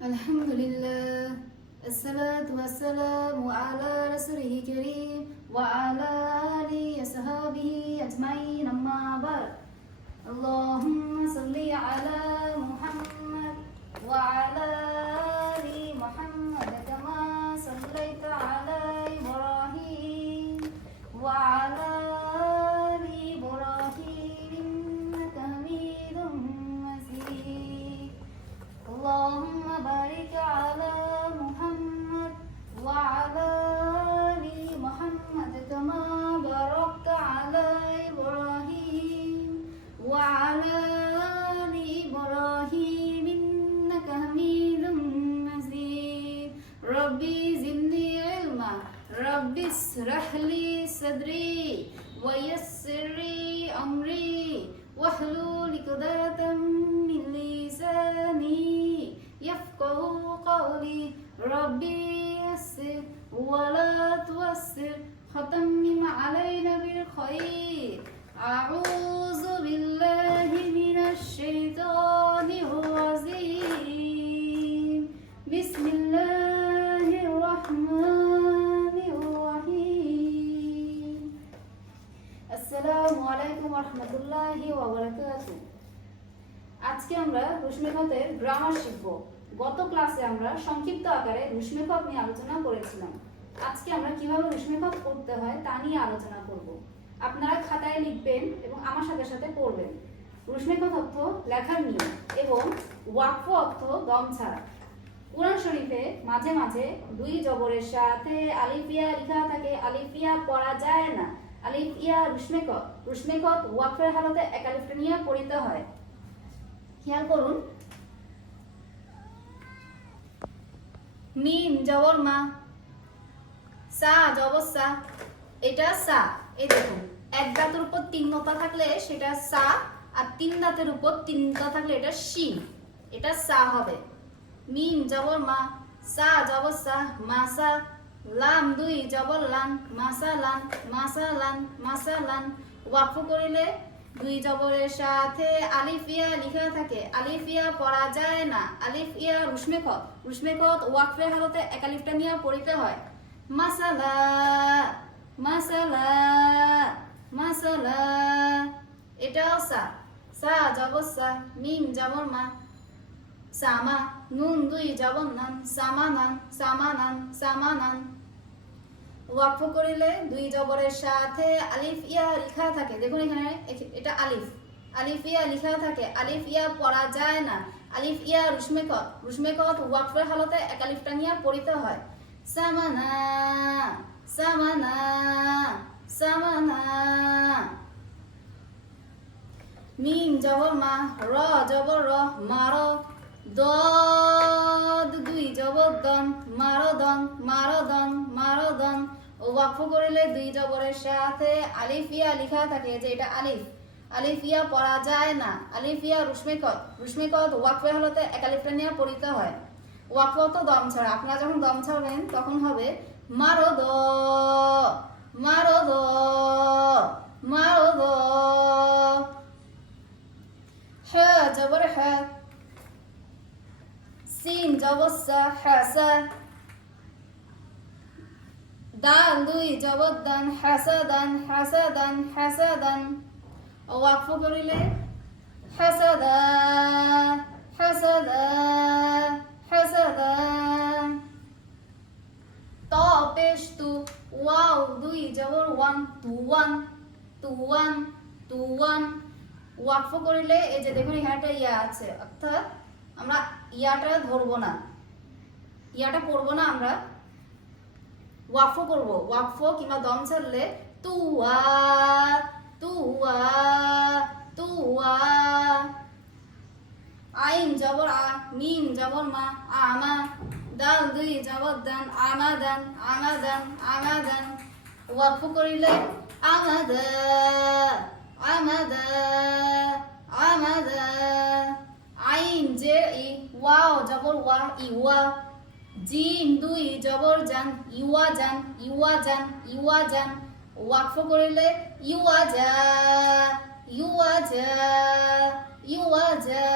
Alhamdulillah, assalatu wassalamu ala rasulih kareem wa ala alihi ashabihi ajma'in amma ba'd. Allahumma salli ala Muhammad wa ala ali Muhammad kama sallaita ala Ibrahim wa ala ali Ibrahim innaka Hamidum Majid. Allahumma barik ala Muhammad wa ala ali Muhammad kama barakta ala Ibrahim wa ala ali Ibrahim innaka Hamidum Majid. Rabbi zidni ilma, Rabbi ishrah li sadri wa yassir li amri wahlul 'uqdatam min lisani yafqahu qawli. Rabbi yassir wa la tuwassir khatammim alayna bil khair. A'udzu billahi minasy syaithanir rajim. Bismillahirrahmanirrahim. আসসালামু আলাইকুম ওয়া রাহমাতুল্লাহি ওয়া বারাকাতুহু। আজকে আমরা রুশমেখতের grammar শিখব। গত ক্লাসে আমরা সংক্ষিপ্ত আকারে রুশমেখত নিয়ে আলোচনা করেছিলাম। আজকে আমরা কিভাবে রুশমেখত করতে হয় তা নিয়ে আলোচনা করব। আপনারা খাতায় লিখবেন এবং আমার সাথে সাথে পড়বেন। রুশমেখত অর্থ লেখার নিয়ম এবং ওয়াকফ অর্থ দম ছাড়া। কুরআন শরীফে মাঝে মাঝে দুই জবরের সাথে আলিফ ইয়া লেখা থাকে, আলিফ ইয়া পড়া যায় না। আলিফ ইয়া রুশমেখত ওয়াকফের হালতে এক আলিফটা নিয়ে পড়িতে হয়। খেয়াল করুন, মিম জবর মা, সা জবর সা, এটা সা। এই দেখুন, এক দাঁতের উপর তিন নোতা থাকলে সেটা সা, আর তিন দাঁতের উপর তিন নোতা থাকলে এটা শিন, এটা সা হবে। মিম জবর মা, সা জবর সা, মাসা। লাম দুই জবর লান, মাসালান মাসালান মাসালান। ওয়াকফ করিলে দুই জবরের সাথে আলিফ ইয়া লেখা থাকে, আলিফ ইয়া পড়া যায় না। আলিফ ইয়া রুশমেখত ওয়াকফের হালতে এক আলিফটা নিয়ে পড়িতে হয়। মাসালা মাসালা মাসালা, এটাও সা, সা জবর সা, মিম জবর মা, সামা। নুন দুই জবর নান, সামানান সামানান সামানান। ওয়াকফ করিলে দুই জবরের সাথে আলিফ ইয়া লেখা থাকে। দেখুন এখানে এটা আলিফ, আলিফ ইয়া লেখা থাকে, আলিফ ইয়া পড়া যায় না। আলিফ ইয়া রুশমেখত ওয়াকফের হালতে এক আলিফটা নিয়ে পড়িতে হয়। সামানা সামানা সামানা। মিম জবর মা, র জবর র, মার। দদ দুই জবর দন, মারদন মারদন মারদন। ওয়াকফ করিলে দুই জবরের সাথে আলিফ ইয়া লেখা থাকে, যে এটা আলিফ, আলিফ ইয়া পড়া যায় না। আলিফ ইয়া রুশমেখত ওয়াকফের হালতে এক আলিফটা নিয়ে পড়িতে হয়। ওয়াকফ তো দম ছাড়া। আপনারা যখন দম ছাড়বেন তখন হবে মারদ মারদ মারদ। হা জবর হা, সিন জবর সা, হাসা। দাল দুই জবর দান, হাসাদান হাসাদান হাসাদান। ওয়াকফ করিলে হাসাদা হাসাদা হাসাদা। ত পেশ তু, ওয়াও দুই জবর ওয়ান, তুওয়ান তুওয়ান তুওয়ান। ওয়াকফ করিলে এই যে দেখুন এখানে একটা ইয়া আছে, অর্থাৎ আমরা ইয়াটা ধরবো না, ইয়াটা পড়বো না, আমরা ওয়াকফ করব। ওয়াকফ কিংবা দম ছাড়লে তুয়া তুয়া তুয়া। আইন জবর আ, মিম জবর মা, আমা। দাল দুই জবর দান, আমাদান আমাদান আমাদান। ওয়াকফ করিলে আমাদা আমাদা আমাদা। আইন যে ই, ওয়াও জবর ওয়া, ইওয়া। জিম দুই জবর জান, ইওয়া জান ইওয়া জান ইওয়া জান। ওয়াকফ করিলে ইওয়াজা ইওয়াজা ইওয়াজা।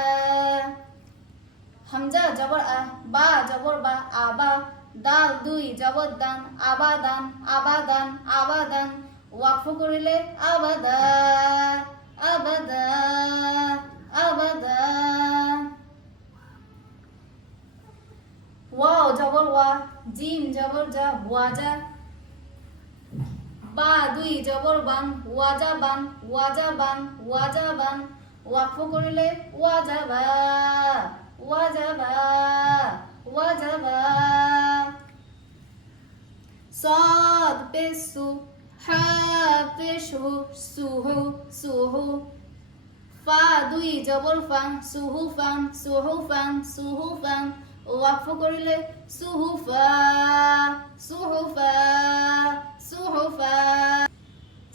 হ হামজা জবর আ, বা জবর বা, আবা, দাল দুই জবর দান, আবাদান, আবাদান, আবাদান, ওয়াকফ করিলে আবাদা, আবাদা, আবাদা। ওয়াও জবর ওয়া, জিম জবর যা, ওয়াজা, বা দুই জবর বান, ওয়াজাবান, ওয়াজাবান, ওয়াজাবান, ওয়াকফ করিলে ওয়াজাবা, ওয়াজাবা, ওয়াজাবা। صاد পেসু, হা পেশু, সুহু, সুহু, ফা দুই জবর ফান, সুহু ফান, সুহু ফান, সুহু ফান, ওয়াকফ করিলে সুহুফা, সুহুফা, সুহুফা।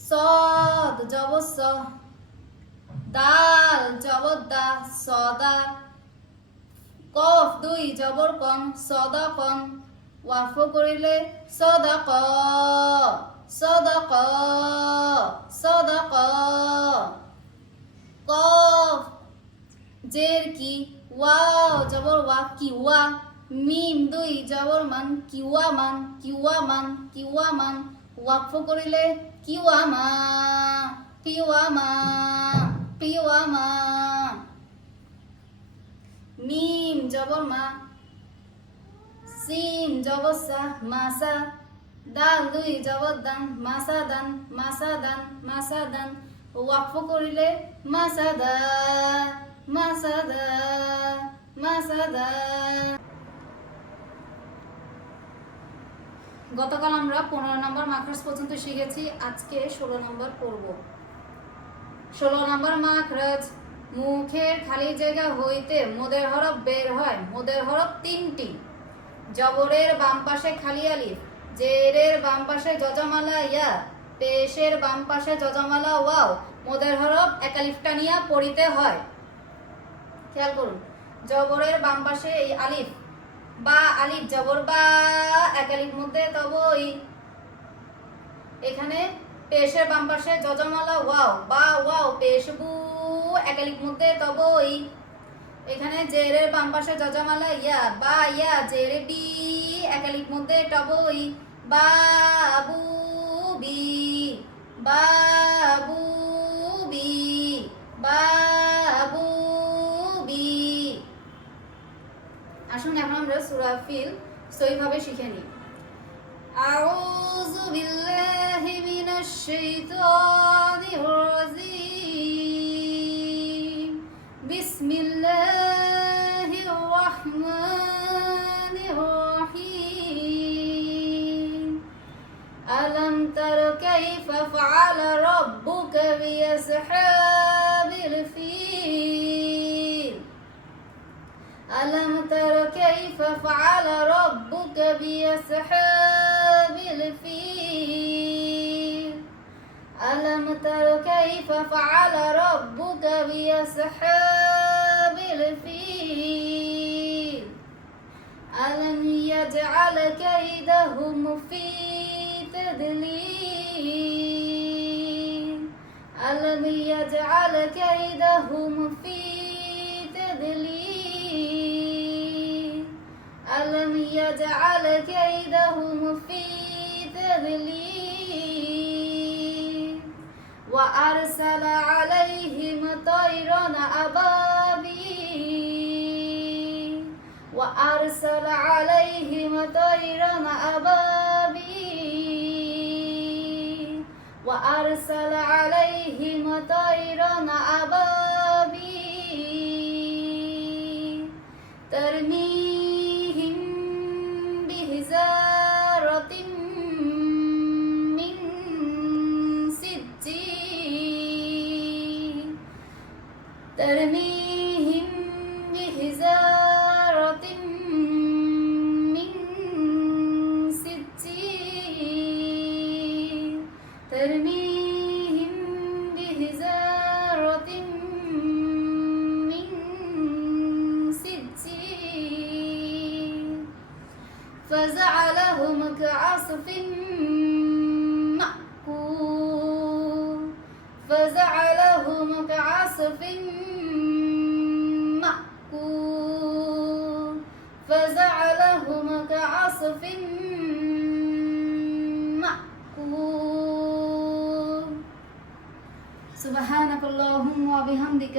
صاد জবর স, দাল জবর দা, সদা, কফ দুই জবর কন, সদাকন, ওয়াকফ করিলে সদাক, সদাক, সদাক। কফ জের কি, ওয়াও জবর ওয়া, কিওয়া, মিম দুই জবর মান, কিওয়া মান, কিওয়া মান, কিওয়া মান, ওয়াকফ করিলে কিওয়ামা, কিওয়ামা, কিওয়ামা। মিম জবর মা, সিন জবর সা, মাসা, দাল দুই জবর দান, মাসাদান, মাসাদান, মাসাদান, ওয়াকফ করিলে মাসাদা, মাসাদা, মাসাদা। গতকাল আমরা 15 নম্বর মাখরাজ পর্যন্ত শিখেছি, আজকে 16 নম্বর পড়ব। 16 নম্বর মাখরাজ, মুখের খালি জায়গা হইতে মদের হরফ বের হয়। মদের হরফ তিনটি, জবরের বাম পাশে খালি আলিফ, জেরের বাম পাশে জজমালা ইয়া, পেশের বাম পাশে জজমালা ওয়াও, মদের হরফ এক আলিফ টানিয়া পড়িতে হয়। খেয়াল করুন, জবরের বাম পাশে এই আলিফ, বা আলিফ জবর বা, এক আলিফ মধ্যে তবই। এখানে পেশের বাম পাশে জজমালা ওয়াও, বা ওয়াও পেশ বু, এক আলিফ মধ্যে তবই। এখানে জেরের বাম পাশে জজমালা ইয়া, বা ইয়া জের বি, এক আলিফ মধ্যে তবই। বাবু বি, বাবু বি, বাবু বি। আসুন এখন আমরা সূরা ফিল সহিভাবে শিখে নিই। আউযু বিল্লাহি মিনাশ শাইতানির রাজিম, বিসমিল্লাহির রাহমানির রাহিম। আলাম তার কাইফা ফাআলা রাব্বুকা বিআসহাবিল ফিল। ألم تر كيف فعل ربك بأصحاب الفيل. ألم تر كيف فعل ربك بأصحاب الفيل. ألم يجعل كيدهم في تضليل. ألم يجعل كيدهم في تضليل. ألم يجعل كيدهم في تضليل. وأرسل عليهم طيرا أبابيل. وأرسل عليهم طيرا أبابيل. وأرسل عليهم طيرا أبابيل ترميهم بحجارة من سجيل. ترميهم بحجارة من سجيل. ترميهم بحجارة من سجيل فجعلهم كعصف مأكول. فجعلهم كعصف مأكول. وصف مأكول سبحانك اللهم وبحمدك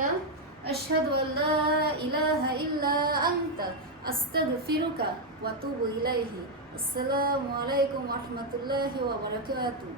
أشهد أن لا إله إلا أنت أستغفرك وأتوب إليه السلام عليكم ورحمة الله وبركاته